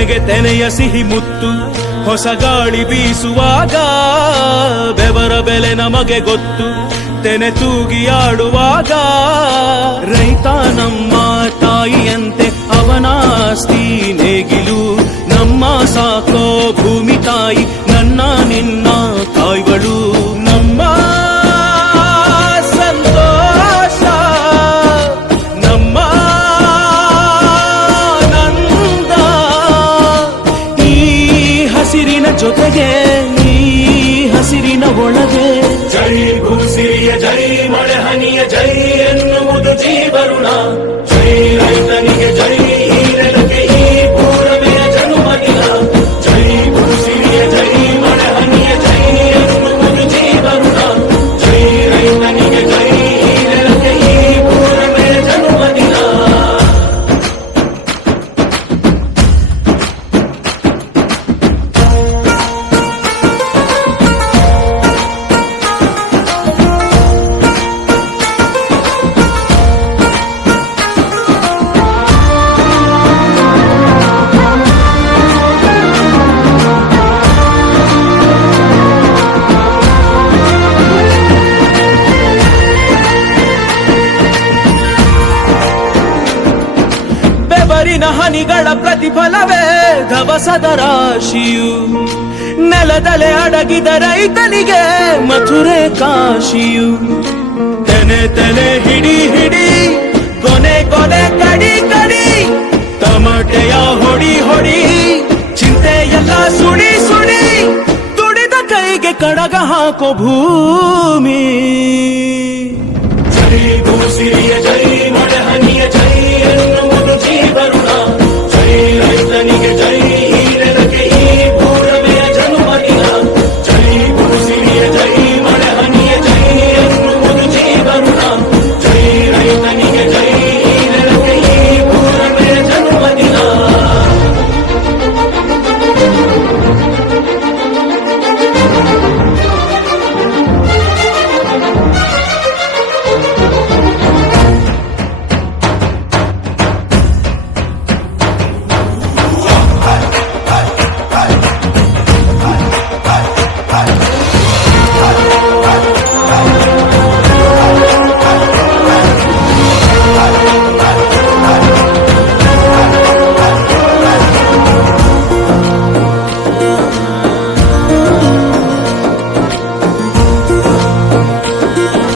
ತೆನೆಗೆ ತೆನೆಯ ಸಿಹಿ ಮುತ್ತು ಹೊಸ ಗಾಳಿ ಬೀಸುವಾಗ ಬೆವರ ಬೆಲೆ ನಮಗೆ ಗೊತ್ತು ತೆನೆ ತೂಗಿ ಆಡುವಾಗ ರೈತ ನಮ್ಮ ತಾಯಿಯಂತೆ ಅವನಾಸ್ತಿ ನೇಗಿಲು ನಮ್ಮ ಸಾಕೋ ಭೂಮಿ ತಾಯಿ ನನ್ನ ನಿನ್ನ ತಾಯ್ಗಳು ನಮ್ಮ ಸಂತೋಷ ನಮ್ಮ ನಂದ ಈ ಹಸಿರಿನ ಜೊತೆಗೆ ಈ ಹಸಿರಿನ ಒಳಗೆ ಜೈ ಭೂಸಿರಿಯ ಜೈ ಮಳೆ ಹನಿಯ ಜೈ ಎನ್ನುವುದು ಜೀವರುಣ ಜೈ ರೈತನಿಗೆ ಜೈ ಈ ನೆಲಕ್ಕೆ ಈ ಪೂರಮೆಯ ಜನುಮದಿನ ಜೈ ಭೂಸಿರಿಯ ಜೈ ಮಳೆ ಹನಿಯ ಜೈ ಎನ್ನುವುದು ಜೀವರುಣ ಜೈ ರೈತನಿಗೆ ಜೈ ಈ ನೆಲಕ್ಕೆ ಈ ಪೂರಮೆಯ ಜನುಮದಿನ ಬೆವರಿನ ಹನಿಗಳ ಪ್ರತಿಫಲವೇ ಧವಸದ ರಾಶಿಯು ನೆಲದಲೆ ಅಡಗಿದ ರೈತನಿಗೆ ಮಥುರೆ ಕಾಶಿಯು ತೆನೆ ತೆನೆ ಹಿಡಿ ಹಿಡಿ ಕೊನೆ ಕೊನೆ ಕಡಿ ಕಡಿ ತಮಟೆಯ ಹೊಡಿ ಹೊಡಿ ಚಿಂತೆಯೆಲ್ಲ ಸುಡಿ ಸುಡಿ ದುಡಿದ ಕೈಗೆ ಕಡಗ ಹಾಕೋ ಭೂಮಿ ಜೈ ಭೂಸಿರಿಯ ಜೈ